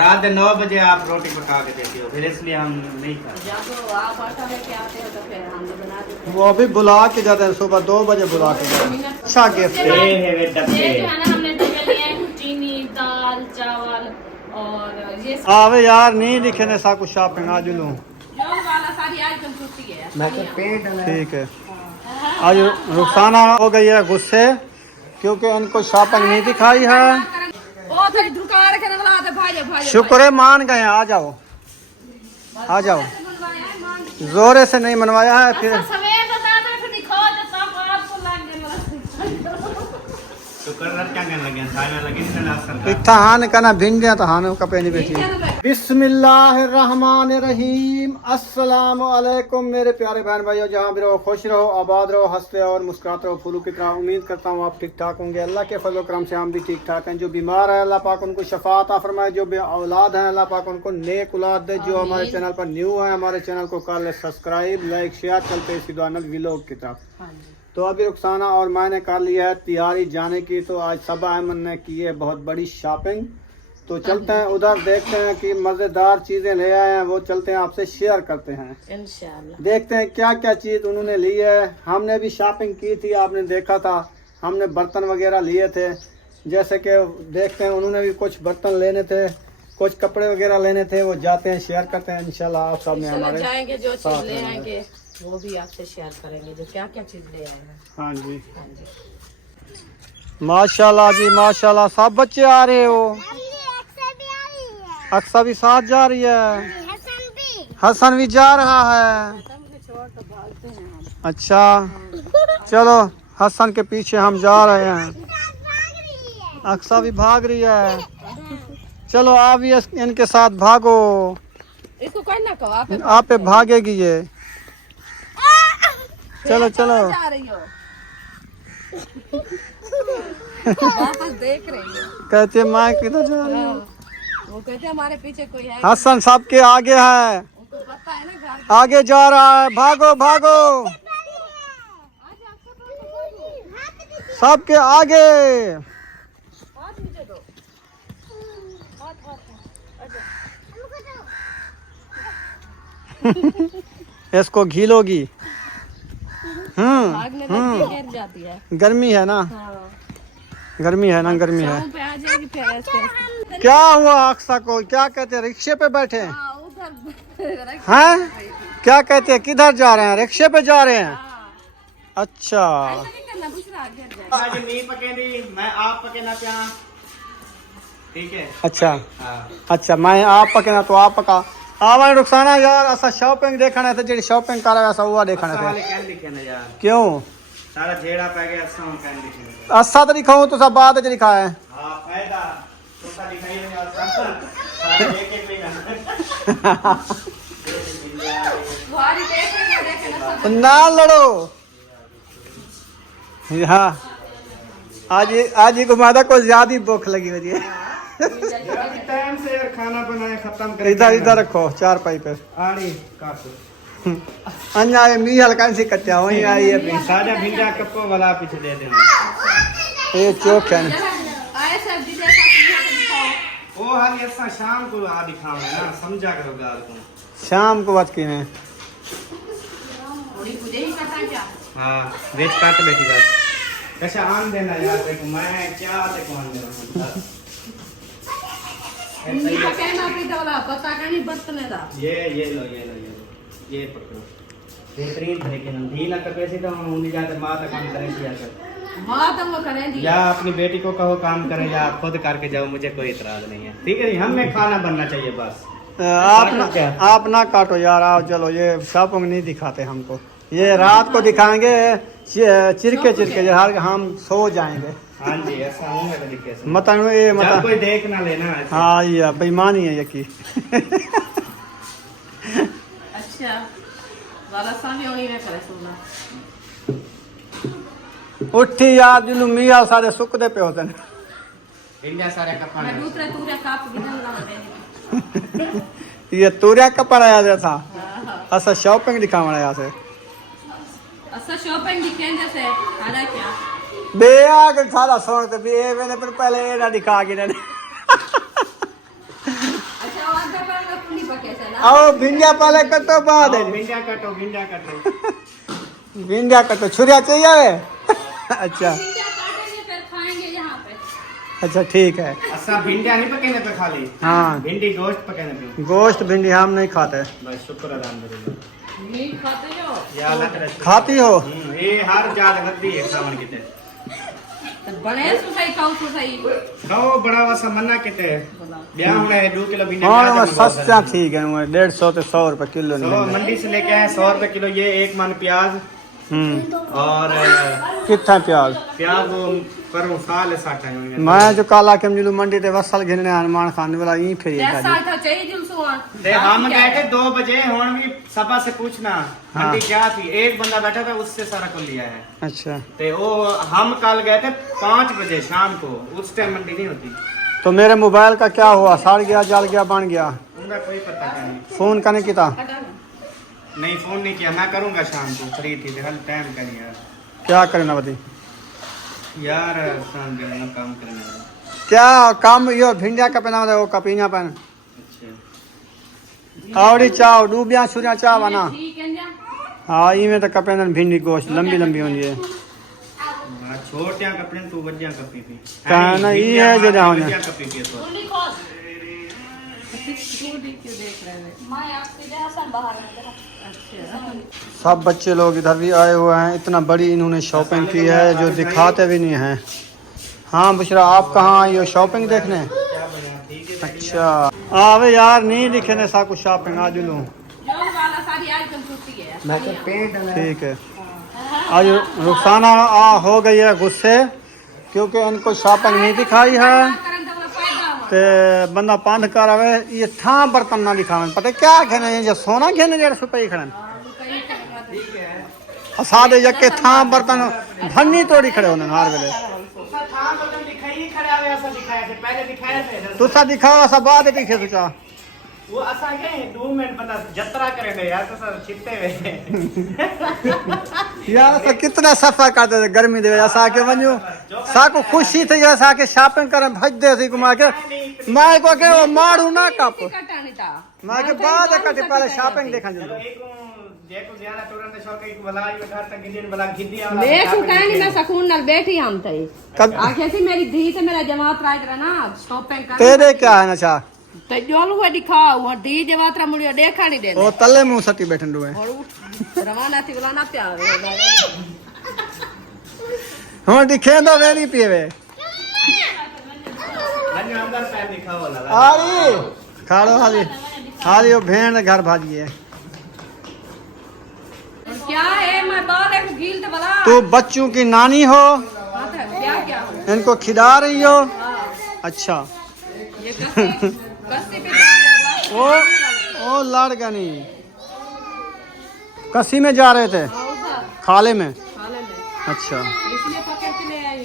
रात 9 बजे आप रोटी पका के देती हो, फिर इसलिए हम नहीं खाते। जब आप आटा लेके आते हो तो फिर हम बना देते हैं। वो अभी बुला के जाते हैं, सुबह 2 बजे बुला के जाते हैं। अच्छा गिफ्ट ये है। है वे ये डब्बे। जो है ना हमने डब्बे लिए हैं, चीनी, दाल, चावल और ये आवे यार नहीं दिखे ने सा कुछ शॉपिंग आज लूं। जॉब वाला सारी आइटम छुट्टी है। मैं तो पेट ठीक है। आज रुखसाना हो गई है गुस्से क्योंकि इनको शॉपिंग नहीं दिखाई है। ओ तेरी दुकान के नगला दे भाजे भाजे। शुक्र है मान गए, आ जाओ आ जाओ। जोरे से नहीं मनवाया है फिर सवेर का दादा से दिखा दे सब आपको लग गया। तो कर क्या कहने लगे, खाने लगे ना असर इतना हान कहना भिंडियां तो हान कपे नहीं बेची। बिस्मिल्लाहिर्रहमानिर्रहीम। अस्सलाम वालेकुम मेरे प्यारे बहन भाइयों, जहाँ भी रहो खुश रहो, आबाद रहो, हंसते और मुस्कुराते रहो फूलों की तरह। उम्मीद करता हूँ आप ठीक ठाक होंगे। अल्लाह के फजल करम से हम भी ठीक ठाक हैं। जो बीमार है अल्लाह पाक उनको शफा अता फरमाए, जो बे औलाद हैं अल्लाह पाक उनको नेक औलाद दे। जो हमारे चैनल पर न्यू है हमारे चैनल को कर ले सब्सक्राइब, लाइक, शेयर। चलते इसी दुआनल व्लॉग की तरफ। तो अभी रुखसाना और मैंने कर लिया है तैयारी जाने की। तो आज सबा अहमद ने की है बहुत बड़ी शॉपिंग। तो चलते हैं उधर, देखते हैं कि मज़ेदार चीज़ें ले आए हैं, वो चलते हैं आपसे शेयर करते हैं इंशाल्लाह। देखते हैं क्या क्या चीज़ उन्होंने ली है। हमने भी शॉपिंग की थी, आपने देखा था, हमने बर्तन वगैरह लिए थे। जैसे कि देखते हैं उन्होंने भी कुछ बर्तन लेने थे, कुछ कपड़े वगैरह लेने थे, वो जाते हैं शेयर करते हैं इंशाल्लाह। आप सब में हमारे जाएंगे, जो साथ चीज ले रहेंगे। आएंगे वो भी आपसे शेयर करेंगे, जो क्या क्या चीज ले आए हैं। हाँ जी हाँ जी। माशाल्लाह जी माशाल्लाह। सब बच्चे आ रहे हो? अक्सा भी साथ जा रही है, हसन भी जा रहा है। अच्छा चलो हसन के पीछे हम जा रहे हैं। अक्सा भी भाग रही है। चलो आप भी इनके साथ भागो। इसको कोई ना कहो, आप पे भागेगी ये। चलो चलो। जा रही हो वापस देख रही हो। कहते मैं किधर जा रही हूँ? वो कहते हमारे पीछे कोई है, हसन सबके आगे है, उनको पता है ना घर। आगे जा रहा है। भागो भागो सबके आगे। हाथ मुझे दो, हाथ हाथ। इसको घीलोगी। भागने लगती गिर जाती है। गर्मी है ना, हाँ। गर्मी है ना, गर्मी है। शाम पे आ जाएगी फिर ऐसे। क्या हुआ अक्सा को? क्या कहते हैं रिक्शे पे बैठे हैं? हाँ, उधर हैं? क्या कहते हैं किधर जा रहे हैं? रिक्शे पे जा रहे हैं। अच्छा नहीं करना, दूसरा गिर जाएगा। आज नहीं पकेंदी, मैं आप पकेना क्या? ठीक है। अच्छा हाँ। अच्छा मैं आप पकना तो आप पका। आवाज रुखसाना यार असा शॉपिंग देखना थे, जी शॉपिंग कर रहा हुआ देखना असा थे। वाले कहन लिखे ना यार, क्यों सारा झेड़ा पै गया, असा हम कहन लिखे ना। असा तो दिखाऊं तो सब बात लिखा है। हाँ फायदा तो सा दिखाई नहीं और सारे एक एक लेना। तुम्हारी देखे ना सब। ना लड़ो। हाँ आज ही घुमादा को ज्यादा भूख लगी हुई है। टाइम से यार खाना बनाए खत्म कर। इधर इधर रखो चार पाई पे। आड़ी कासो अन्या ये मी हल्का सी कच्चा वही आई है भी। साजा भिंडा कप्पो वाला पीछे दे देना। ये चौक है। आए सब्जी जैसा यहाँ पे दिखाओ। वो हाल ऐसा शाम को आ दिखाऊंगा ना, समझा करो गाल को। शाम को बात की में थोड़ी मुझे ही पता क्या। हाँ वेच काट बेटी बस। कैसा आन देना यार, देखो मैं क्या देखो आन देना। इनका कहना भी वाला पता का नहीं बर्तने दा। ये लो ये पकड़ो। बेहतरीन तरीके से ढीला कर पैसे तो हम उन्हीं जाते माँ तक काम करें किया कर। माँ तो वो करेंगी। या अपनी बेटी को कहो काम करे या आप खुद करके जाओ, मुझे कोई इतराज नहीं है। ठीक है जी, हमें खाना बनना चाहिए बस। आप ना काटो यार। आओ चलो, ये शॉपिंग नहीं दिखाते हमको, ये रात को दिखाएंगे चिरके हर हम सो जाएंगे। हाँ जी ऐसा होगा तरीके से। मतलब ये जब मतलब कोई देख ना लेना ऐसे। हाँ ये बेईमानी है यकी। अच्छा वाला सामने वही ना करे सुनना। उठी यार जिन्हों मियाँ सारे सुकदे पे होते हैं। इंडिया सारे कपड़ा मैं दूसरे तूरे काप गिनन ला देने। ये तूरिया कपड़ा आया था। हाँ। असा शॉपिंग दिखावण आया से। अच्छा शॉपिंग दिखेंगे से आधा क्या। बे आगे सारा सोन ते बे मैंने पर पहले ये ना दिखा के ने। आओ भिंडिया पहले कटो बाद है भिंडिया कटो भिंडिया कटो छुरिया चाहिए अच्छा फिर खाएंगे यहाँ पे। अच्छा ठीक है। अच्छा भिंडिया नहीं पकेने पे खाली, हाँ भिंडी गोश्त पकेने पे। गोश्त भिंडी हम नहीं खाते। बस शुक्र अल्हम्दुलिल्लाह। मीट खाते हो? या अल्लाह तेरा शुक्र। खाती हो? ये हर जात लगती है खावन किते। तो बड़े सुसाई खाओ सुसाई। खाओ बड़ा वा मन्ना किते। ब्याह होना है 2 किलो भिंडी। हाँ वो सस्ता ठीक है 150 से 100 रुपए किलो। 100 मंडी से लेके आए 100 रुपए किलो। ये 1 मन प्याज और कितना प्याज वो पर साल 60 है। मैं जो काला के मिलू मंडी ते वसल घिरने हनुमान खाने वाला यहीं फिर जैसा था चाहिए जुलसो ते हम गए थे 2 बजे। हुन भी सभा से पूछना मंडी क्या थी। एक बंदा बैठा था उससे सारा को लिया है। अच्छा ते वो हम कल गए थे 5 बजे शाम को, उस टाइम मंडी नहीं होती। तो मेरे मोबाइल का क्या हुआ? सड़ गया, जल गया, बन गया? उनका कोई पता नहीं। फोन करने की था? नहीं फोन नहीं किया। मैं करूंगा शाम को, फ्री थी हल टाइम कर यार। क्या करना बता यार शाम के लिए काम करने वाला। क्या काम यो भिंडिया का पहना वो कपीना पहन अच्छा और चाव डूबिया छुरिया चाव ना। ठीक है जा। हाँ इमें तो कपेन भिंडी गोश्त लंबी लंबी होती है। छोटिया कपड़े तू वड्डिया कपी थी कहना ये है जो जाओ वड्डिया कपी थी तो उन्हीं को क्यों देख रहे हैं? मैं आपसे जैसा बाहर में। अच्छा सब बच्चे लोग इधर भी आए हुए हैं। इतना बड़ी इन्होंने शॉपिंग की है जो दिखाते भी नहीं हैं। हाँ बुशरा आप कहाँ आई हो शॉपिंग देखने? अच्छा आवे यार नहीं दिखे ने सा कुछ शॉपिंग आज लूँ। जॉन वाला सारी आज कम छुट्टी है। मैं तो पेंट ठीक है। आज रुखसाना हो गई है गुस्से क्योंकि इनको शॉपिंग नहीं दिखाई है। ते बंदा पांध कर आवे ये था बर्तन ना दिखावे पता क्या खेने जो सोना खेने 150 रुपये खड़े सादे जके था बर्तन भन्नी तोड़ी खड़े होने हर वेले। तुसा दिखाओ सब बाद दिखे तुचा वो असा के 2 मिनट बंदा जतरा करे यार तो सब छिपते हुए यार तो कितना सफर करते थे गर्मी दे असा के वन्यो सा को खुशी थी असा के शॉपिंग करे भज दे सी घुमा के मैं को के वो मारू ना कप मैं के बाद कटे पहले शॉपिंग देखा जो देखो ज्यादा तुरंत शौक एक बलाई में घर तक गिन बला खिदिया मैं सुकानी मैं सकून नाल बैठी हम तई कब आखे सी मेरी धी ते मेरा जमात राज रहा ना शॉपिंग कर तेरे क्या है नशा ते जोल हुआ दिखाओ वो धी जमात रा मुड़ियो देखा नहीं दे ओ तले मुंह सटी बैठन रुए और रवाना थी बोला ना प्यार हो दिखे दो वेरी पीवे अंदर पैर दिखाओ वाला आरी खाड़ो हाली हाली वो भेड़ घर भाजी है। क्या है मैं बाल एक गील तो बला तू बच्चों की नानी हो क्या हो इनको खिला रही हो? अच्छा ये कस्सी पे ओ लड़ गया नहीं कसी में जा रहे थे खाले में। खाले में अच्छा इसलिए पकड़ के ले आई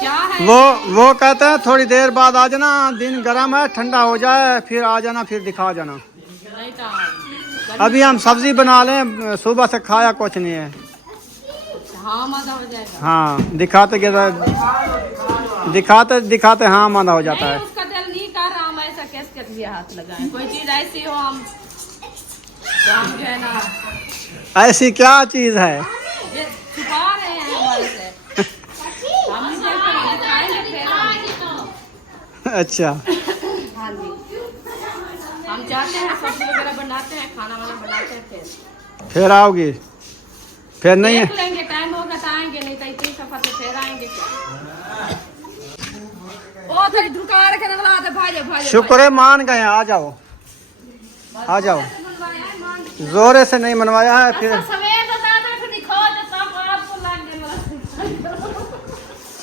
क्या है वो कहते हैं थोड़ी देर बाद आ जाना दिन गर्म है ठंडा हो जाए फिर आ जाना फिर दिखा जाना। नहीं तो अभी हम सब्जी बना लें सुबह से खाया कुछ नहीं है। हाँ मादा हो जाएगा। हाँ दिखाते दिखाते हाँ मादा हो जाता है। उसका दिल नहीं कर रहा हम ऐसा कैसे कर दिया हाथ लगाए कोई चीज ऐसी हो हम तो हम जो है ना ऐसी क्या चीज है? ये छुपा रहे हैं हमारे से हम जब दिखाएंगे फिर अच्छा हाँ जी हम जाते हैं सब्जी वगैरह बनाते हैं खाना वाना बनाते हैं फिर आओगी फिर नहीं है देख लेंगे टाइम होगा तो आएंगे नहीं तो इतनी सफर से फिर आएंगे क्या ओ थोड़ी दुकान रखने वाला आते भाई भाई शुक्र है मान गए आ जाओ आ जाओ जोरे से नहीं मनवाया है फिर सवेर बता दे फिर दिखा दे सब आपको लग गया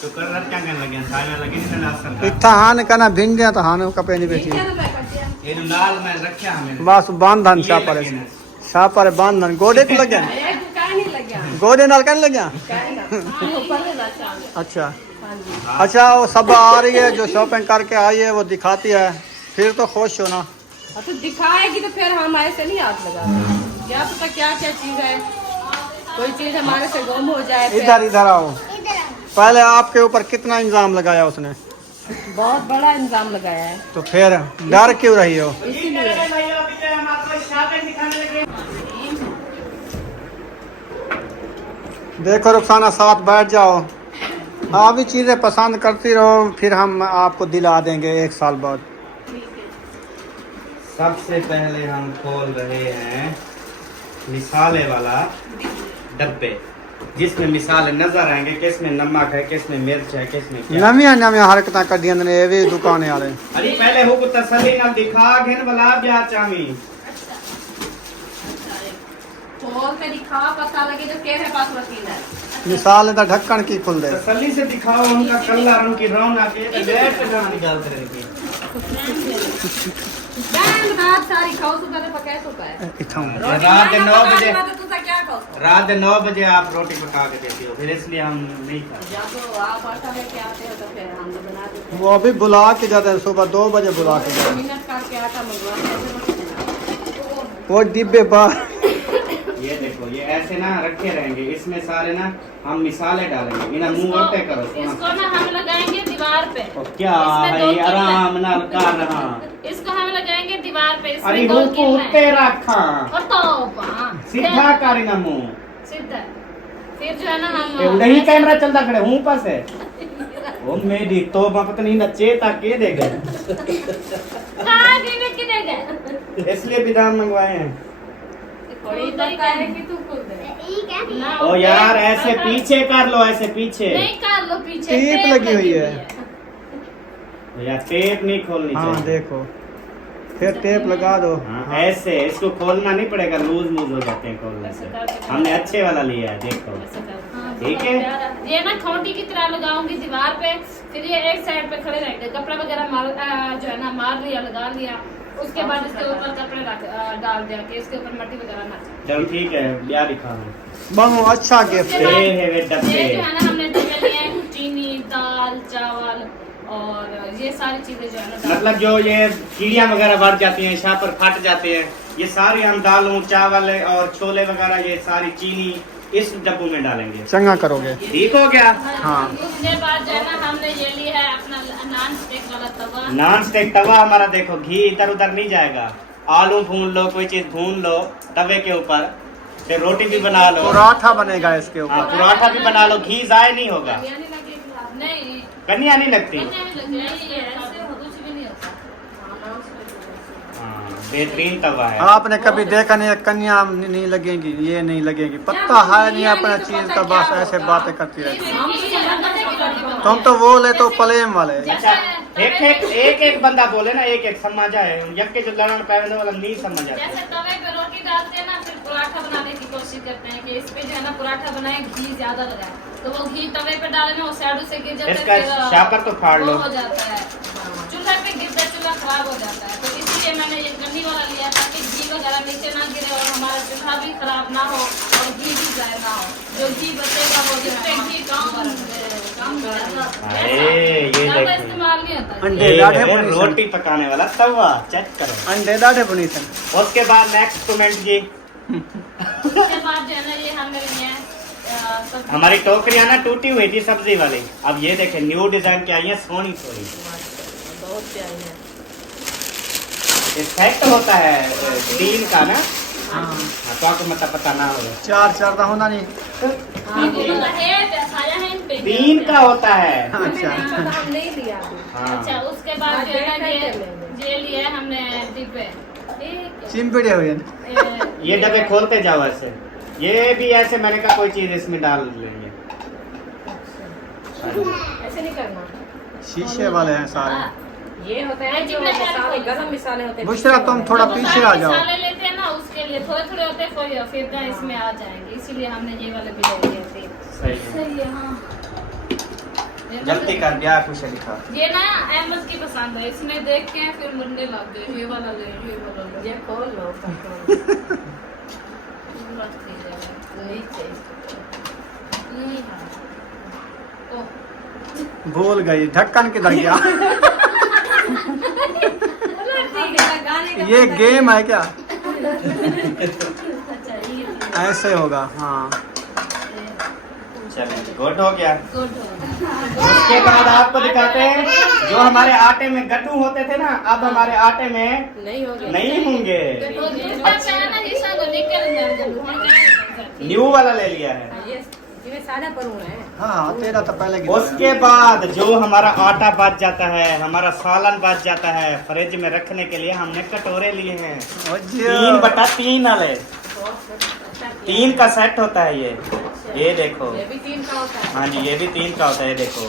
शुक्र रत क्या कहने लगे सारे लगे नहीं ना असर इतना हान करना भिंग गया तो हान कपे नहीं बेची ये जो लाल में रखा हमें बस बांधन शाह पर बांधन गोडे को लग गया गोडे नाल करने लग गया। अच्छा अच्छा वो सब आ रही है जो शॉपिंग करके आई है वो दिखाती है फिर तो खुश हो ना। तो दिखाएगी तो फिर हम ऐसे नहीं हाथ लगा क्या पता क्या क्या चीज है कोई चीज हमारे से गुम हो जाए इधर इधर आओ पहले आपके ऊपर कितना इंजाम लगाया उसने? बहुत बड़ा इंतजाम लगाया है। तो फिर डर क्यों रही हो? देखो रुखसाना, साथ बैठ जाओ, आप भी चीज़ें पसंद करती रहो, फिर हम आपको दिला देंगे 1 साल बाद। सबसे पहले हम खोल रहे हैं मिसाले वाला डब्बे, जिसमें मिसाले नजर आएंगे, किसमें नमक है, किसमें मिर्च है, किसमें क्या। नविया नविया हरकत कटियां ने ये भी दुकाने वाले। अरे पहले हो को तसल्ली ना दिखा घिन वाला ब्याह चामी। खोल के दिखा, पता लगे जो केरे पास वकील है। मिसाल तो ढक्कन की खुल दे। तसल्ली से दिखाओ उनका कलर, उनकी रौनक है, लेट पे गाना निकाल करेंगे। बैंड रात सारी खाओ, सुबह तो पकाए तो पाए। रात 9 बजे, तू क्या खाओ? रात 9 बजे आप रोटी पका के देती हो, फिर इसलिए हम नहीं खाते। जब आप आटा लेके आते हो तो फिर हम बना देते हैं। वो अभी बुला के जाते हैं, सुबह 2 बजे बुला के जाते हैं। मिनट काट के आटा मंगवाते हैं। वो डिब्बे बाहर। ये देखो, ये ऐसे ना रखे रहेंगे, इसमें सारे ना हम मिसाले डालेंगे। इन्हें मुंह उल्टे करो। इसको ना हम लगाएंगे दीवार पे। तो क्या है ये आराम ना कर रहा। इसको हम लगाएंगे दीवार पे। अरे वो को उत्ते रखा और तो सीधा करी ना मुंह सीधा। फिर जो है ना हम नहीं कैमरा चलता खड़े हूं पास है। वो मेरी तो पत्नी नचे ताके देगा। कहां देने की देगा, इसलिए विधान मंगवाए हैं। थोड़ी तरीका है कि तू खुद दे। ओ यार ऐसे पीछे कर लो, ऐसे पीछे नहीं कर लो, पीछे टेप लगी हुई है। यार टेप नहीं खोलनी हाँ चाहिए। देखो, फिर टेप लगा दो। हाँ, ऐसे इसको खोलना नहीं पड़ेगा, लूज मूज हो जाते हैं खोलने से। हमने अच्छे वाला लिया है, देखो ठीक है। ये ना खोटी की तरह लगाऊंगी दीवार पे, फिर ये एक साइड पे खड़े रहेंगे। कपड़ा वगैरह जो है ना मार लिया, लगा लिया, उसके बाद इसके ऊपर कपड़े डाल दिया कि इसके ऊपर मट्टी वगैरह ना जाए। चल ठीक है, ब्याह दिखा हूँ। बहुत अच्छा गिफ्ट उसके है। बाद ये है वे डब्बे। ये जो है ना हमने डब्बे लिए हैं, चीनी, दाल, चावल और ये सारी चीजें जो है ना मतलब जो ये कीड़ियाँ वगैरह बढ़ जाती हैं, शाह पर फट जाते हैं, ये सारे हम दालों, चावल और छोले वगैरह, ये सारी चीनी इस डब्बों में डालेंगे। चंगा करोगे। ठीक हो गया। हाँ। उसके बाद जो है ना हमने ये लिया है अपना नॉन स्टिक वाला तवा। नॉन स्टिक तवा हमारा, देखो घी इधर उधर नहीं जाएगा। आलू भून लो, कोई चीज भून लो तवे के ऊपर, फिर रोटी भी बना लो, पराठा बनेगा इसके हाँ ऊपर। पराठा भी बना लो, घी जाए नहीं होगा। नहीं, कन्या नहीं लगती। हाँ, बेहतरीन तवा है। आपने कभी देखा नहीं, कन्या नहीं लगेगी, ये नहीं लगेगी, पता है नहीं अपना चीज का, बस ऐसे बातें करती रहती। तुम तो वो ले तो प्लेम वाले। अच्छा, एक बंदा बोले ना, एक समझ आए, यके जो लड़न पहले वाला नहीं समझ आता। जैसे तवे पे रोटी डालते हैं ना, फिर पराठा बनाने की कोशिश करते हैं कि इस पे जो है ना पराठा बनाए, घी ज्यादा लगाए, तो वो घी तवे पे डाले ना, वो साइडों से गिर जाता है, इसका शापर तो फाड़ लो। हो जाता है, चूल्हा पे गिरता है, चूल्हा खराब हो जाता है। तो इसलिए मैंने ये गन्नी वाला लिया ताकि घी वगैरह नीचे ना गिरे और हमारा चूल्हा भी खराब ना हो और घी भी जाए ना हो। जो घी बचेगा वो जिस पे घी कम ये देखिए, इस्तेमाल नहीं होता। अंडे ये दाढ़े है बुनी सन। रोटी पकाने वाला तवा, चेक करो। अंडे दाढ़े बुनी सन। उसके बाद नेक्स्ट कमेंट जी, उसके बाद जो है ना ये हमने लिए हैं सब्जी। हमारी टोकरियां ना टूटी हुई थी सब्जी वाली, अब ये देखें न्यू डिजाइन की आई है, सोनी सोनी। बहुत प्यारी है। इफेक्ट होता है तीन का ना। हाँ। तो आपको मतलब पता ना हो, 4 का होना नहीं। तीन का होता है। अच्छा। हम नहीं लिया। हाँ। अच्छा, उसके बाद जो है ना ये लिए हमने डिब्बे। चिमपड़े हुए हैं। ये डब्बे खोलते जाओ ऐसे, ये भी ऐसे, मैंने कहा कोई चीज इसमें डाल लेंगे। ऐसे नहीं करना। शीशे वाले हैं सारे। ये होते हैं जो मसाले, गरम मसाले होते हैं। बुशरा तुम थोड़ा जो पीछे आ जाओ। मसाले लेते हैं ना, उसके लिए थोड़े थोड़े होते हैं, फिर ना इसमें आ जाएंगे, इसीलिए हमने ये वाले भी ले लिए थे। सही है। हाँ। जल्दी कर, ब्याह कुछ लिखा। ये ना अहमद की पसंद है, इसमें देख के फिर मुंडे लग गए, ये वाला ले, ये वाला ले। ये खोल लो, भूल गई, ढक्कन किधर गया? ये गेम है क्या? ऐसे होगा। हाँ चलिए, गुड हो गया। गुड हो उसके बाद आपको दिखाते हैं जो हमारे आटे में गट्टू होते थे ना, अब हमारे आटे में नहीं होंगे। न्यू वाला ले लिया है। हाँ तेरा तो पहले उसके बाद जो हमारा आटा बच जाता है, हमारा सालन बच जाता है, फ्रिज में रखने के लिए हमने कटोरे लिए हैं 3/3 वाले। 3 का सेट होता है ये देखो। हाँ जी, ये भी 3 का होता है, ये देखो।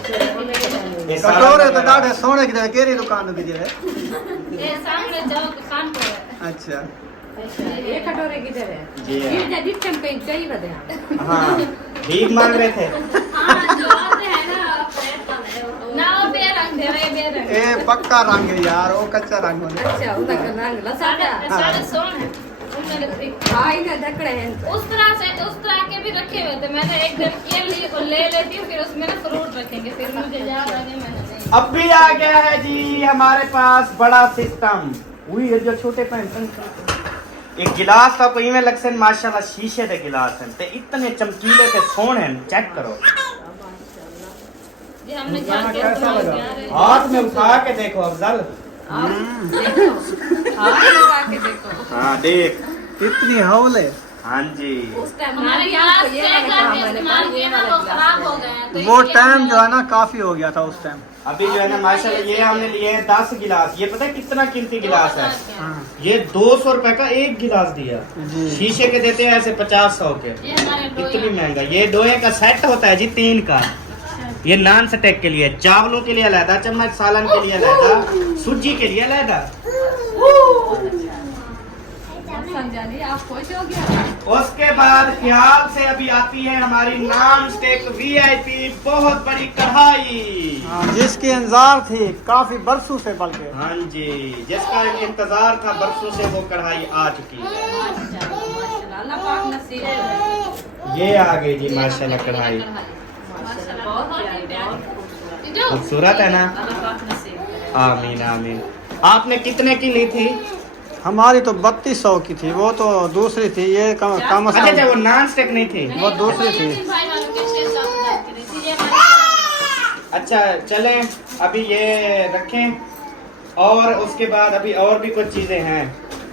ये कटोरे तो डाढ़े सोने की केरी दुकान की है। ये सामने जाओ दुकान पर है। अच्छा ये कटोरे किधर है? जी कहीं बता। हाँ, भीख मांग रहे थे। हाँ, जो आते हैं ना वो बेरंग दे रहे, बेरंग। ए पक्का रंग है यार, वो कच्चा रंग होने। अच्छा उनका रंग लसाड़ा। साढ़े सोन है। उनमें आई ना ढकड़े हैं। उस तरह के भी रखे हुए थे। मैंने एक दिन ये ले लेती हूँ, फिर उसमें ना फ्रूट रखेंगे, फिर मुझे याद आ गया मैंने नहीं। अब भी आ गया है जी हमारे पास बड़ा सिस्टम। वही है जो छोटे पेन एक गिलास का कोई में लक्षण माशाल्लाह शीशे के गिलास हैं ते इतने चमकीले ते सोहने हैं, चेक करो। ये हमने जाके कैसा लगा? हाथ में उठा के देखो अफजल। हाँ देख इतनी हौल है। हाँ जी, उस टाइम हमारे गिलास के अगर इस्तेमाल किया ना वो खराब हो गए हैं, तो वो इसलिए टाइम हमने- जो है ना काफी हो गया था उस टाइम। अभी जो है ना माशाल्लाह ये हमने लिए हैं 10 गिलास। ये पता है कितना कीमती गिलास है? हाँ ये 200 रुपए का एक गिलास दिया। जी। शीशे के देते हैं ऐसे 50-100 के। ये हमारे इतनी महंगा। ये डोए का सेट होता है जी 3 का। ये नान स्टेक के लिए, चावलों के लिए अलहदा चम्मच, सालन के लिए अलहदा, सूजी के लिए अलहदा। समझानी आप खुश हो गया। उसके बाद ख्याल से अभी आती है हमारी नॉन स्टिक VIP बहुत बड़ी कढ़ाई। हाँ, जिसकी इंतजार थी काफी बरसों से, बल्कि हाँ जी, जिसका इंतजार था बरसों से, वो कढ़ाई आ चुकी है। माशाल्लाह अल्लाह पाक नसीब करे। ये आ गई जी माशाल्लाह कढ़ाई। माशाल्लाह बहुत ही प्यारी। जो खूबसूरत है ना? अल्लाह पाक नसीब करे। आमीन आमीन। आपने कितने की ली थी? हमारी तो 3200 की थी, वो तो दूसरी थी। ये कम अच्छा अच्छा, वो नॉन स्टिक नहीं थी। वो दूसरी थी। भाई वालों के 6-7 की थी। ये हमारे अच्छा चलें, अभी ये रखें और उसके बाद अभी और भी कुछ चीजें हैं।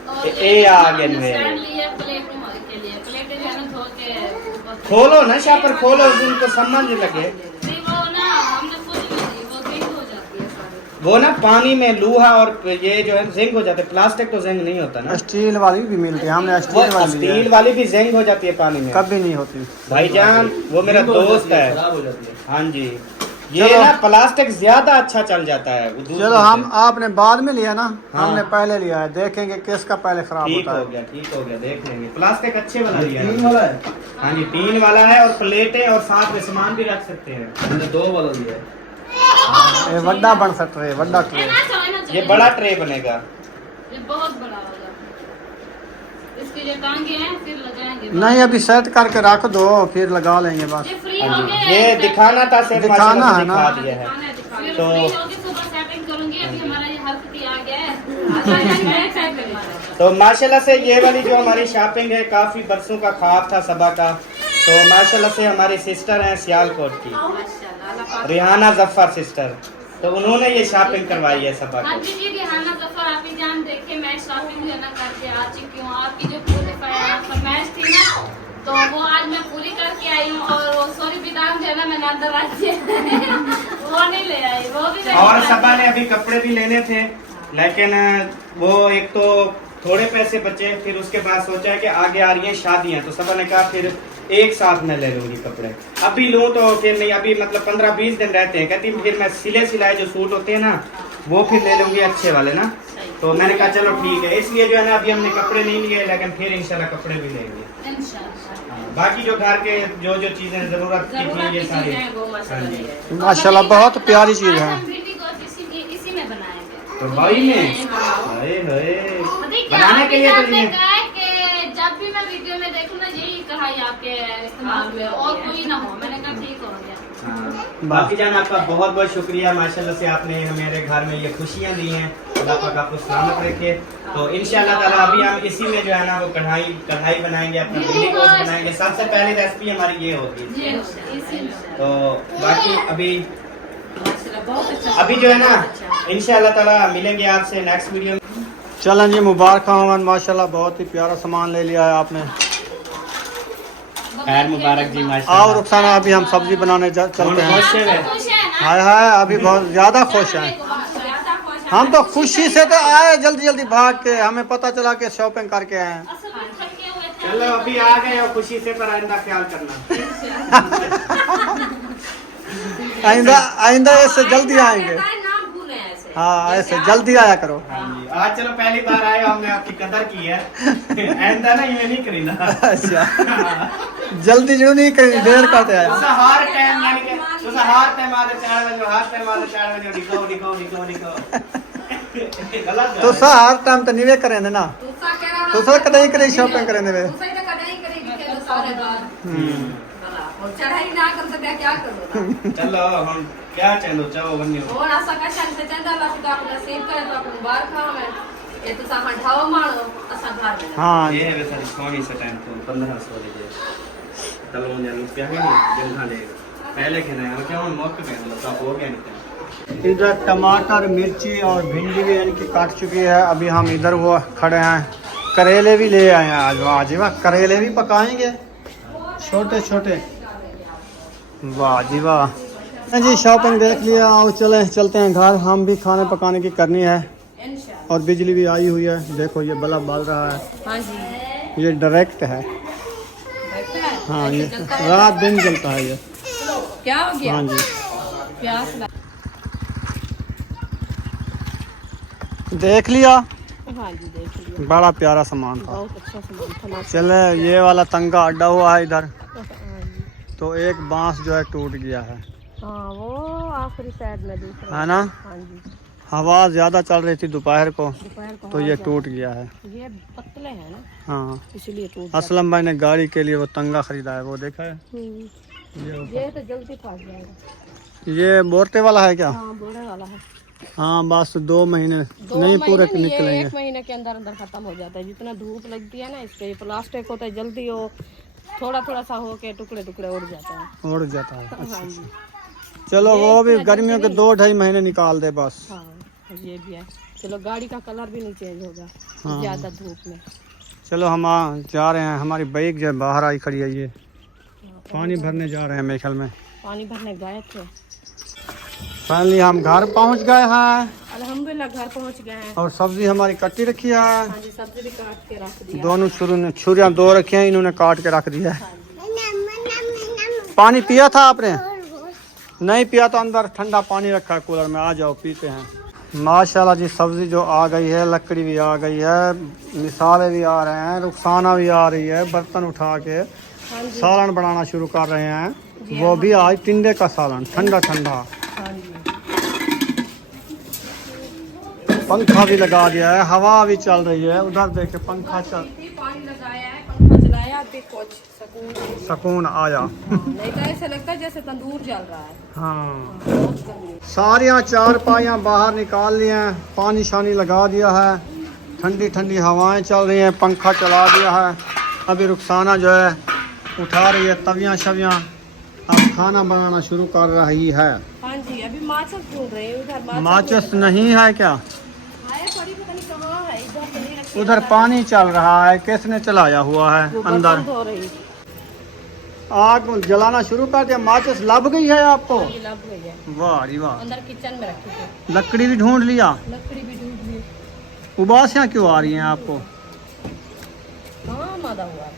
और ए आ गए हमने मेरे। स्टैंड लिए प्लेट के लिए। प्लेटें जो है ना धो के खोलो ना शापर, खोलो, उनको समझ लगे। नहीं वो ना हमने खुद ली थी, वो जिंक हो जाती है सारी। वो ना पानी में लोहा और ये जो है जिंक हो जाते हैं। प्लास्टिक तो जिंक नहीं होता ना। स्टील वाली भी मिलती है, हमने वो स्टील वाली ली स्टील है। वाली भी जिंक हो जाती है पानी में। कभी नहीं होती भाईजान वो मेरा दोस्त है। हाँ जी, ये चलो। ना प्लास्टिक ज्यादा अच्छा चल जाता है। वो दूसरे चलो हम से। आपने बाद में लिया ना, हाँ। हमने पहले लिया है, देखेंगे किसका पहले खराब ठीक होता हो है। गया, ठीक हो गया, देख लेंगे। प्लास्टिक अच्छे वाला लिया है। 3 वाला है। हाँ जी 3 वाला है, और प्लेटें और साथ में सामान भी रख सकते हैं। हमने 2 वाला लिया है। ये बड़ा बन सकता है, बड़ा ट्रे। ये बड़ा ट्रे बनेगा। ये बहुत बड़ा होगा। इसकी जो टांगे हैं फिर लगाएंगे। नहीं अभी सेट करके रख दो, फिर लगा लेंगे बस। ये फ्री हाँ हो जी, गए। ये दिखाना था सिर्फ, दिखाना माशाल्लाह है ना। दिखा दिया है। फिर तो- फ्री होगी, सुबह सेटिंग करूंगी। अभी हमारा ये हरकती आ गया है। तो माशाल्लाह से ये वाली जो हमारी शॉपिंग है काफी बरसों का ख्वाब था सबा का। तो माशाल्लाह से हमारी सिस्टर हैं सियालकोट की, रिहाना जफर सिस्टर, तो उन्होंने ये शॉपिंग करवाई है सबा हाँ को। जी जी रिहाना जफर, आप ही जान देखे मैं शॉपिंग जो है ना करके आ चुकी हूँ। आपकी जो पूरी फरमाइश थी ना, तो वो आज मैं पूरी करके आई हूँ। और वो सॉरी बिदाम जो है ना मैंने अंदर रख दिया वो नहीं ले आई, वो भी नहीं और ले आई। सबा ने अभी कपड़े भी लेने थे, लेकिन वो एक तो थोड़े पैसे बचे, फिर उसके बाद सोचा है कि आगे आ रही हैं शादियां, तो सबा ने कहा फिर एक साथ में ले लूंगी कपड़े। अभी लूँ तो फिर नहीं, अभी मतलब 15-20 दिन रहते हैं। कहती फिर मैं सिले सिलाए जो सूट होते हैं ना, वो फिर ले लूंगी अच्छे वाले ना। तो मैंने कहा चलो ठीक है, इसलिए जो है ना अभी हमने कपड़े नहीं लिए, लेकिन फिर इंशाल्लाह कपड़े भी लेंगे। इंशाल्लाह। बाकी जो घर के जो चीजें जरूरत की थी ये सारी। हाँ जी। माशाल्लाह बहुत प्यारी चीज आज है। हम वीडियो को इसी में बनाएंगे। तो भाई में हाय हाय देखिए, बनाने आप के भी लिए तो जानते ये हैं कि जब भी मैं वीडियो में देखूं ना यही कढ़ाई आपके इस्तेमाल में और कोई ना हो। मैंने कहा ठीक हो गया। हाँ, बाकी जान आपका बहुत बहुत शुक्रिया, माशाल्लाह से आपने मेरे घर में ये खुशियाँ दी हैं। अल्लाह पाक आपको सलामत रखे। तो इंशाल्लाह ताला अभी हम इसी में जो है ना वो कढ़ाई बनाएंगे, अपना भिंडी गोश्त बनाएंगे। सबसे पहली रेसिपी हमारी ये होगी। तो बाकी अभी जो है ना इंशाल्लाह ताला मिलेंगे आपसे नेक्स्ट वीडियो में। चलन जी, मुबारक हो माशाल्लाह, बहुत ही प्यारा सामान ले लिया है आपने। खैर मुबारक जी आओ माशाल्लाह। रुखसाना, अभी हम सब्जी बनाने चलते हैं। खुश है। हाय हाय, अभी बहुत ज्यादा खुश हैं हम तो। खुशी से तो आए जल्दी जल्दी भाग के, हमें पता चला कि शॉपिंग करके आए हैं। चलो अभी आ गए हो खुशी से, पर आइंदा ख्याल करना। आइंदा ऐसे जल्दी आएंगे। नाम भूले ऐसे। हाँ, ऐसे जल्दी आया करो। हाँ जी, आज चलो पहली बार आए, हमने आपकी कदर की है। आइंदा ना ये नहीं करी ना। अच्छा, जल्दी जो नहीं करेंगे, देर करते आए। हर टाइम यानी कि हर टाइम आते 4 बजे, हर टाइम आते 4 बजे निको। गलत तो सा हर टाइम तो निवे करें ना, दूसरा कह रहा तो सर कदई करे शॉपिंग करें वे। दूसरा तो कहीं करेगी के तो सारे बार भला और चढ़ाई ना कर तो क्या करो। चलो हम क्या चलो चाहो बनियो और असा का शांत चंदा ला तो अपना सेव करे तो अपन बाहर खाओ में ये तो सा हटाओ मारो असा घर में। हाँ ये है वैसे सोनी से टाइम तो 1500 लीजिए। चलो मुझे रुपया है नहीं दिन खा लेगा पहले के नहीं क्या हम मौके पे मतलब हो गया नहीं। इधर टमाटर, मिर्ची और भिंडी भी इनकी काट चुकी है। अभी हम इधर वो खड़े हैं, करेले भी ले आए हैं आज। वाह जी वाह, करेले भी पकाएंगे छोटे छोटे। वाह जी वाह जी, शॉपिंग देख लिया और चलते हैं घर। हम भी खाने पकाने की करनी है और बिजली भी आई हुई है। देखो ये बल्ब बल रहा है। हां जी, ये डायरेक्ट है। हाँ, ये रात दिन जलता है ये। क्या हो गया? हाँ जी, प्यास लगा। देख लिया। हाँ जी, देख लिया। बड़ा प्यारा सामान था। बहुत अच्छा सामान था। चले, ये वाला तंगा अड्डा हुआ है इधर, तो एक बांस जो है टूट गया है। हाँ, वो आखिरी साइड में दूसरा है ना, हाँ जी, हवा ज्यादा चल रही थी दोपहर को, दोपहर को तो ये टूट गया है। ये पतले हैं ना, हाँ, इसलिए टूट असलम भाई ने गाड़ी के लिए वो तंगा खरीदा है, वो देखा है। ये तो जल्दी फंस जाएगा। ये बोरते वाला है क्या? हाँ, बड़े वाला है। हाँ, बस 2 महीने दो नहीं पूरे महीने नहीं, ये निकलेंगे। 1 महीने के अंदर अंदर खत्म हो जाता है। जितना धूप लगती है ना इस पे, प्लास्टिक होता है जल्दी वो थोड़ा थोड़ा सा हो के टुकड़े टुकड़े उड़ जाता है। उड़ जाता है। हाँ जी, चलो वो भी गर्मियों के 2-2.5 महीने निकाल दे बस। हाँ ये भी है। चलो, गाड़ी का कलर भी नहीं चेंज होगा हाँ। ज्यादा धूप में। चलो हम जा रहे हैं, हमारी बाइक जो है बाहर आई खड़ी है। ये पानी भरने जा रहे हैं मेरे ख्याल में। पानी भरने गए थे। फाइनली हम घर पहुंच गए हैं अल्हम्दुलिल्लाह घर पहुंच गए हैं। और सब्जी हमारी कट्टी रखी है। हाँ जी, सब्जी भी काट के रख दिया। दोनों छुरियां 2 रखी हैं, इन्होंने काट के रख दिया है। पानी पिया था आपने? नहीं पिया तो अंदर ठंडा पानी रखा है कूलर में, आ जाओ पीते हैं। माशाल्लाह जी, सब्जी जो आ गई है, लकड़ी भी आ गई है, मिसाले भी आ रहे हैं, रुखसाना भी आ रही है। बर्तन उठा के सालन बनाना शुरू कर रहे हैं, वो भी आज टिंडे का सालन, ठंडा ठंडा। हाँ जी, पंखा भी लगा दिया है, हवा भी चल रही है। उधर देखे पंखा चल, पानी लगाया है, पंखा चलाया, फिर कुछ सुकून आया। नहीं तो ऐसा लगता है जैसे तंदूर जल रहा है। हाँ, बहुत गर्मी। सारियाँ 4 पाइयाँ बाहर निकाल ली हैं, पानी शानी लगा दिया है, ठंडी ठंडी हवाएं चल रही हैं, पंखा चला दिया है। अभी रुखसाना जो है उठा रही है तवियाँ शवियाँ, अब खाना बनाना शुरू कर रही है। हाँ जी, अभी माचिस ढूंढ रहे हैं। उधर माचिस नहीं है क्या? आया पड़ी, पता नहीं कहाँ है। इधर तो नहीं रखी। उधर पानी चल रहा है, किसने चलाया हुआ है वो अंदर? बर्तन धो रही। आग जलाना शुरू कर दिया। माचिस लब गई है आपको? ये लग गई है। वाह जी वाह। अंदर किचन में रखी थी। लकड़ी भी ढूंढ लिया। लकड़ी भी ढूंढ ली। उबासियाँ क्यों आ रही हैं आपको? हाँ, मादा हुआ।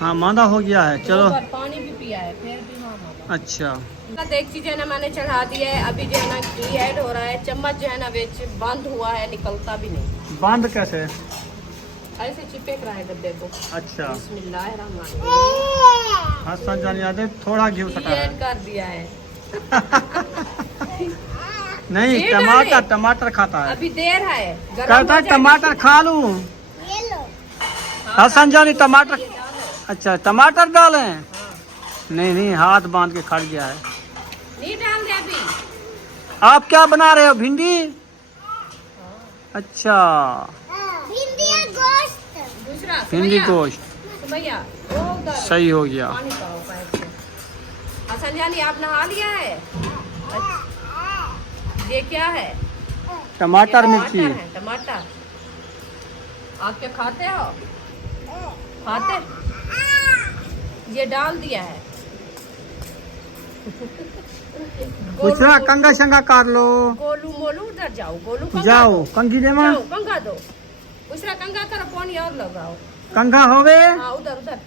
हाँ, मादा हो गया है। चलो, दो बार पानी भी पिया है, फिर भी हाँ मादा। अच्छा। देख चीज है ना, मैंने चढ़ा दी है। अभी जो है ना घी ऐड हो रहा है। चम्मच जो है ना बीच बंद हुआ है, निकलता भी नहीं। बंद कैसे? ऐसे चिपक रहा है डब्बे को। अच्छा। बिस्मिल्लाहिर्रहमानिर्रहीम। हसन जान याद है, थोड़ा घी सटा है। ऐड कर दिया है। नहीं, ये टमाटर डाले। टमाटर खाता है। अभी देर है, गरम कहता हो है जाएगा। टमाटर खा लूं। हसन जानी टमाटर, अच्छा टमाटर डालें? नहीं नहीं, हाथ बांध के खड़ गया है। आप क्या बना रहे हो? भिंडी? अच्छा, दूसरा भिंडी गोश्त, भैया वो उधर सही हो गया। पानी पाओ पाइप से। हसन जानी आप नहा लिया है? ये क्या है? टमाटर ये मिर्ची। है, टमाटर। आप क्या खाते हो? खाते? ये डाल दिया है। दूसरा कंगा शंगा कर लो। गोलू मोलू उधर जाओ, गोलू कंगा जाओ दो। कंगी देवा। जाओ कंगा दो, दूसरा कंगा करो, पानी और लगाओ। कंगा हो गए? हाँ उधर उधर।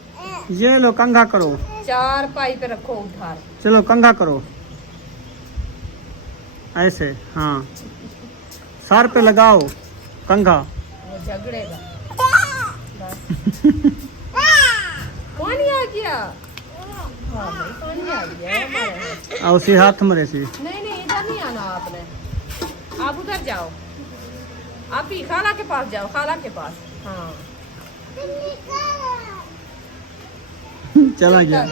ये लो कंगा करो। 4 पाइप रखो उधार। चलो कंगा करो ऐसे, हाँ सर पे लगाओ कंघा। वो झगड़ेगा। पानी आ गया। हाँ भाई पानी आ गया हमारे। और उसी हाथ मरे सी। नहीं नहीं इधर नहीं आना आपने, आप उधर जाओ, आप ही खाला के पास जाओ, खाला के पास। हाँ चला गया,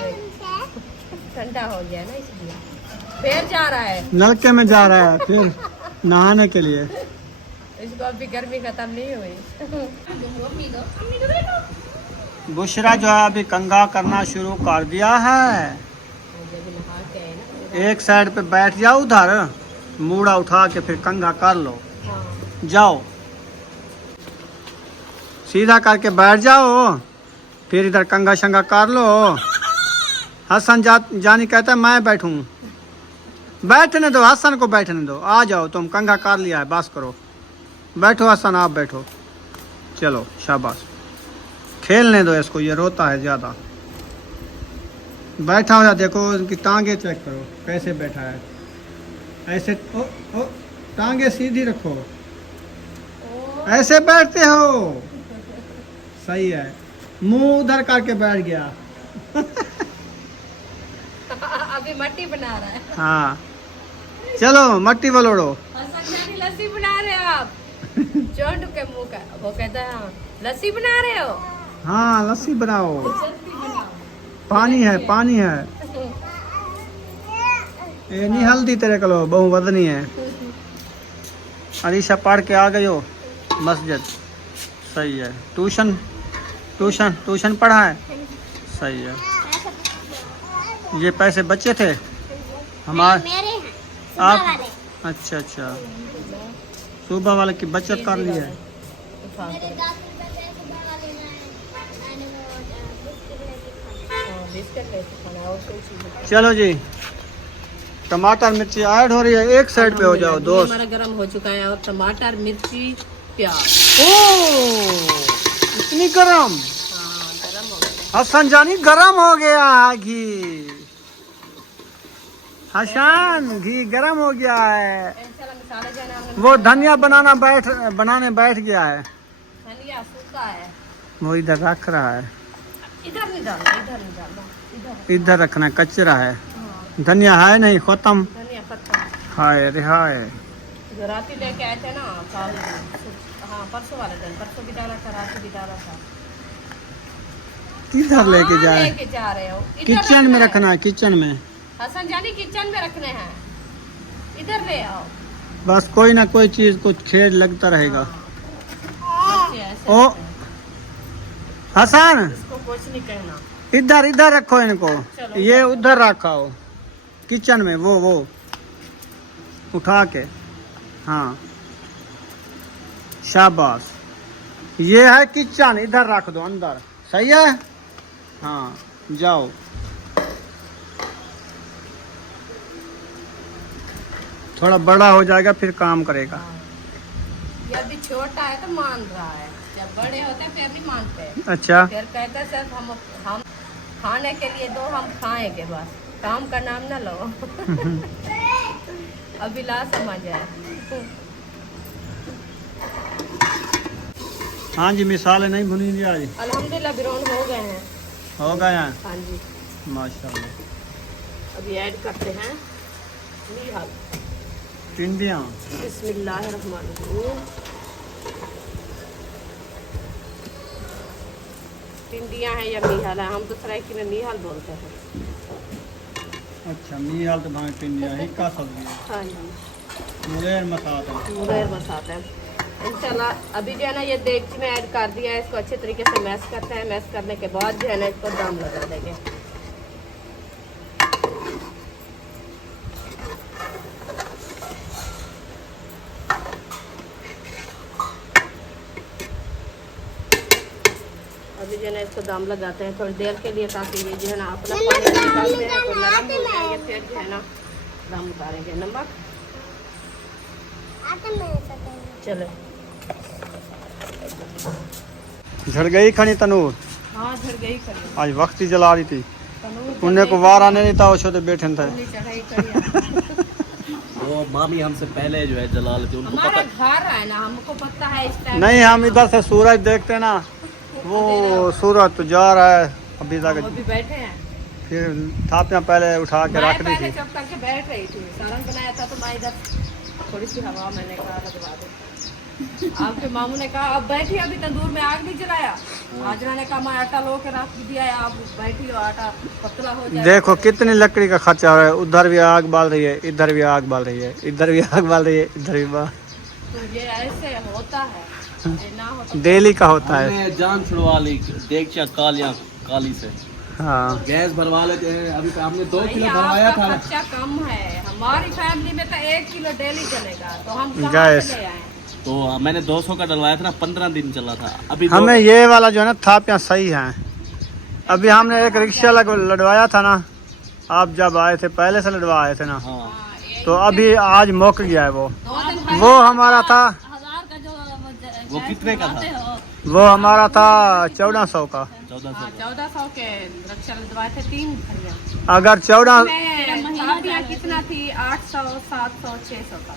ठंडा हो गया ना इसलिए फिर जा रहा है। नलके में जा रहा है फिर नहाने के लिए। इसको अभी गर्मी खत्म नहीं हुई। बुशरा जो है अभी कंगा करना शुरू कर दिया है। नहा के है ना। एक साइड पे बैठ जाओ, उधर मूड़ा उठा के फिर कंगा कर लो। हाँ जाओ सीधा करके बैठ जाओ, फिर इधर कंगा शंगा कर लो। हसन जानी कहता है मैं बैठूं। बैठने दो हसन को, बैठने दो। आ जाओ तुम, कंगा कर लिया है, बस करो। बैठो हसन, आप बैठो। चलो शाबाश, खेलने दो इसको, ये रोता है ज़्यादा। बैठा हो, देखो इनकी टांगे चेक करो कैसे बैठा है। ऐसे ओ टांगे सीधी रखो, ऐसे बैठते हो, सही है। मुंह उधर करके बैठ गया। अभी मट्टी बना रहा है। हाँ चलो मट्टी बलोड़ो। लस्सी बना रहे हो आप? चोंटू के मुंह का वो कहता है हाँ, लस्सी बना रहे हो? हाँ लस्सी बनाओ, पानी है पानी है। ये नहीं हल्दी तेरे कलो, बहु वजनी है। अरीशा पढ़ के आ गई हो मस्जिद, सही है। ट्यूशन ट्यूशन ट्यूशन पढ़ा है, सही है। ये पैसे बचे थे हमारे? आप अच्छा अच्छा, सुबह वाले की बचत कर ली है। चलो जी, टमाटर मिर्ची ऐड हो रही है। एक साइड पे हो जाओ दोस्त। हमारा गरम हो चुका है और टमाटर मिर्ची प्याज। ओ इतनी गरम? हाँ गरम हो गया। हसन जानी गरम हो गया है घी। हसन घी गरम हो गया है। मसाला जाना हमने वो धनिया बनाने बैठ गया है। धनिया सूखा है, वो इधर रख रहा है। इधर नहीं डालना, इधर नहीं डालना, इधर। इधर रखना, कचरा है। हाँ धनिया है नहीं, खत्म। धनिया खत्म। हाय रे हाय। जो राती लेके आए थे ना कल, हाँ परसों वाले दिन, परसों भी डाला था, राती भी डाला था। इधर लेके हाँ, जाए, लेके जा रहे हो? इधर किचन में है। रखना है, किचन में। हसन जानी किचन में रखने हैं, इधर ले आओ। बस कोई ना कोई चीज कुछ खेल लगता रहेगा। बच्चे ऐसे ओ होते हैं। हसन इसको कुछ नहीं कहना। इधर इधर रखो इनको, चलो, ये उधर रखाओ किचन में। वो उठा के, हाँ शाबाश। ये है किचन, इधर रख दो अंदर, सही है। हाँ जाओ। थोड़ा बड़ा हो जाएगा फिर काम करेगा। ये अभी छोटा है तो मान रहा है, जब बड़े होते हैं फिर नहीं मानते। अच्छा फिर कहते हैं सिर्फ हम खाने के लिए दो, हम खाएंगे बस, काम का नाम ना लो। अभी ला समझ है। हाँ जी, मिसाल नहीं भुनी जी आज। अल्हम्दुलिल्लाह बिरौन हो गए हैं। हो गए हैं, हाँ जी। माशाल्लाह। अभी ऐड करते हैं निहाल। टिंडियाँ बिस्मिल्लाहिर्रहमानिर्रहीम। टिंडियाँ हैं या मीहाल है, हम तो सराइकी में मीहाल बोलते हैं। अच्छा मीहाल तो भाई टिंडियाँ ही का सब्जी है। हाँ जी। मुगैर मसात है। मुगैर मसात है। इंशाल्लाह अभी जो है ना ये देगची में ऐड कर दिया है, इसको अच्छे तरीके से मैश करते हैं। मैश करने के बाद जो है ना इसको दम लगा देंगे। अभी जो है ना इसको दम लगाते हैं थोड़ी देर के लिए, ताकि ये जो है ना अपना पानी निकालते हैं तो नरम हो जाएंगे, फिर जो है ना दम उतारेंगे। नमक चलो झड़ गई खनी तनूर, हाँ झड़ गई करी आज वक्त ही जला रही थी। तनूर उन्हें को वार आने नहीं था, वो छोटे बैठे थे। जल्दी चढ़ाई करी। वो मामी हमसे पहले जो है जला लेती, उनको हमारा पता। घर है ना, हमको पता है इस टाइम। नहीं, हम इधर से सूरज देखते ना, वो सूरज तो जा रहा है अभी वो तक। भी बैठे हैं। फिर थापियाँ पहले उठा के मैं रख दी पहले थी। चुप करके बैठ रही थी, सालन बनाया था तो मैं इधर थोड़ी सी हवा मैंने कहा लगवा दो। आपके मामू ने कहा अब बैठी, अभी तंदूर में आग नहीं जलाया। हाजरा ने कहा मैं आटा लो के रख दिया है, आप बैठी हो, आटा पतला हो जाए। देखो कितनी लकड़ी का खर्चा हो रहा है। उधर भी आग बाल रही है, इधर भी आग बाल रही है, इधर भी आग बाल रही है, इधर भी बाल। तो ये ऐसे होता है, ये ना होता। डेली का होता है। हमने जान छुड़वा ली देगचा काली से। हाँ, गैस भरवा लेते हैं। अभी तो हमने 2 भाई, किलो भरवाया आपका था। खर्चा कम है, हमारी फैमिली में तो 1 किलो डेली चलेगा, तो हम कहाँ गैस। से ले आए? तो मैंने 200 का डलवाया था ना, 15 दिन चला था। अभी हमें ये वाला जो है ना थापियाँ सही हैं। अभी हमने एक रिक्शा लड़वाया था ना, आप जब आए थे पहले से लड़वा आए थे ना, हाँ, हाँ, एक तो अभी आज मुक गया है वो। 2 दिन पहले वो हमारा था, 1000 का जो वो कितने का था? वो हमारा था 1400 का। 1400 का। 1400 के रक्षा लदवाए थे 3 भरिया। अगर 14 महीना कितना थी? 800, 700, 600 का।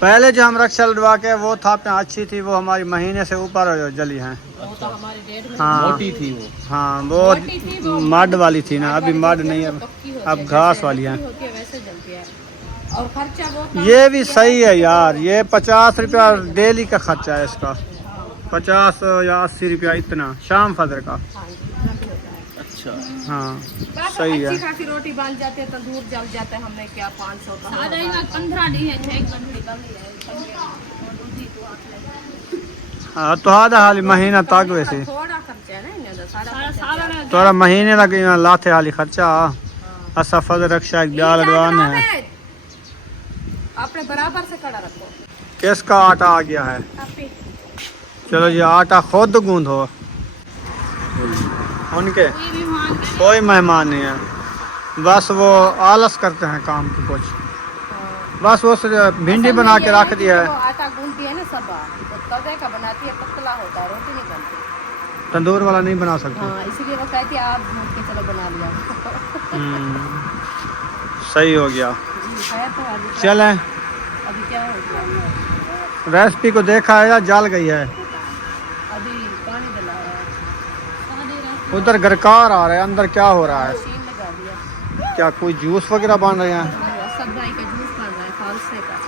पहले जो हम रक्षा लड़वा के वो थापियाँ अच्छी थी, वो हमारी महीने से ऊपर जली हैं। वो तो हमारी 1.5 महीने हाँ मोटी थी वो। हाँ, मोटी थी वो वो। मड वाली थी ना, अभी मड नहीं है, पक्की होती अब है, घास जैसे वाली है। पक्की होती है वैसे जलती है। और खर्चा वो कम ये भी होती है। सही है यार, ये 50 रुपया डेली का खर्चा है इसका, 50 या 80 रुपया इतना शाम फजर का। हाँ, इतना भी होता है। अच्छा, हाँ बस सही है। अच्छी खासी रोटी बन जाती है, तंदूर जल जाता है। हमने क्या 500 का आ जाएगा 15 दिन है, 6 घंटे कमी है। हाँ तो आधा हाली महीना तक वैसे थोड़ा खर्चा है ना, इन्हें सारा सारा खर्चा साल है। में थोड़ा महीने लगे लाते हाली खर्चा। असा फजर रक्षा एक ब्याह लड़वाना है। अपने बराबर से खड़ा रखो। किसका आटा आ गया है? आपी चलो ये आटा खुद गूंदो। उनके कोई भी मान के कोई मेहमान नहीं है, बस वो आलस करते हैं काम की कुछ। बस वो सिर्फ भिंडी बना के रख दिया है। आटा गूंथती है ना सब, तो तवे का बनाती है, पतला होता है, रोटी नहीं बनती। तंदूर वाला नहीं बना सकते। हाँ, इसीलिए वो कहती है आप भूख के चलो बना लिया। सही हो गया। है तो अभी चलें, अभी क्या हो गया? रेसिपी को देखा है या जल गई है? अभी पानी डलाया है, शादी रह उधर गरकार आ रहा है, अंदर क्या हो रहा है? मशीन लगा दिया। क्या कोई जूस वगैरह बन रहे हैं? सब भाई का जूस बन रहा है, फालसे का।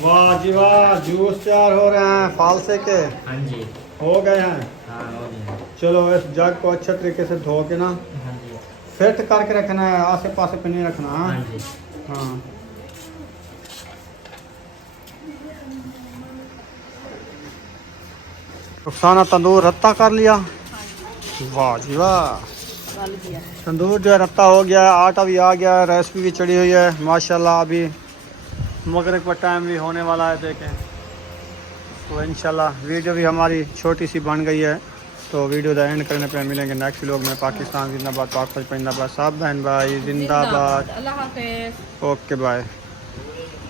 वाह जी वाह, जूस तैयार हो रहे हैं फालसे के। हाँ जी, हो गए हैं। हाँ हो गया। चलो इस जग को अच्छे तरीके से धो के ना हाँ जी, फिट करके रखना है, आसे पासे पे नहीं रखना। हाँ हाँ जी। हाँ। रुखसाना तंदूर रत्ता कर लिया। वाह जी वाह, गल गया। तंदूर जो है रत्ता हो गया है, आटा भी आ गया है, रेसिपी भी चढ़ी हुई है माशाल्लाह। अभी मगरिब का टाइम भी होने वाला है, देखें तो इंशाल्लाह वीडियो भी हमारी छोटी सी बन गई है। तो वीडियो द एंड करने पे मिलेंगे नेक्स्ट व्लॉग में। पाकिस्तान जिंदाबाद, पाक जिंदाबाद, सब बहन भाई जिंदाबाद। अल्लाह हाफिज़। Okay bye.